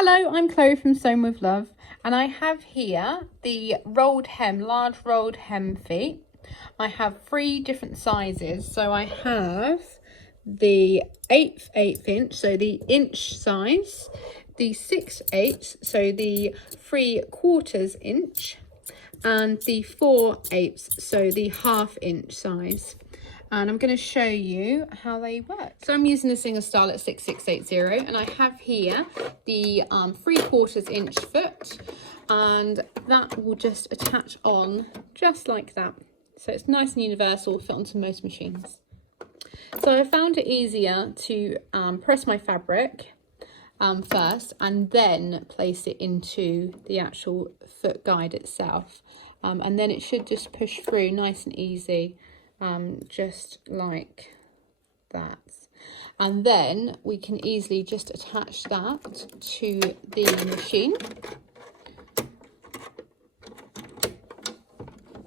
Hello, I'm Chloe from Sewn with Love, and I have here the rolled hem, large rolled hem feet. I have 3 different sizes. So I have the 1/8 inch, so the inch size, the 6/8, so the 3/4 inch, and the 4/8, so the 1/2 inch size. And I'm going to show you how they work. So I'm using the Singer Starlet 6680, and I have here the 3/4 inch foot, and that will just attach on just like that. So it's nice and universal, fit onto most machines. So I found it easier to press my fabric first and then place it into the actual foot guide itself, and then it should just push through nice and easy, just like that. And then we can easily just attach that to the machine,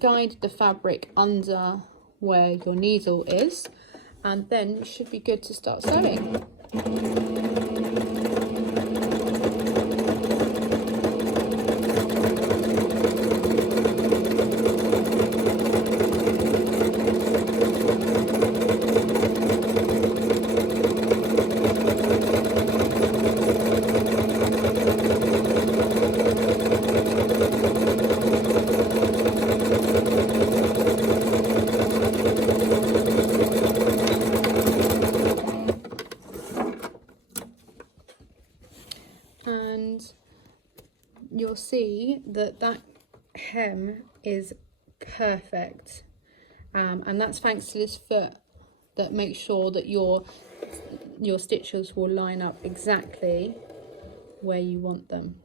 guide the fabric under where your needle is, and then you should be good to start sewing. And you'll see that that hem is perfect, and that's thanks to this foot that makes sure that your stitches will line up exactly where you want them.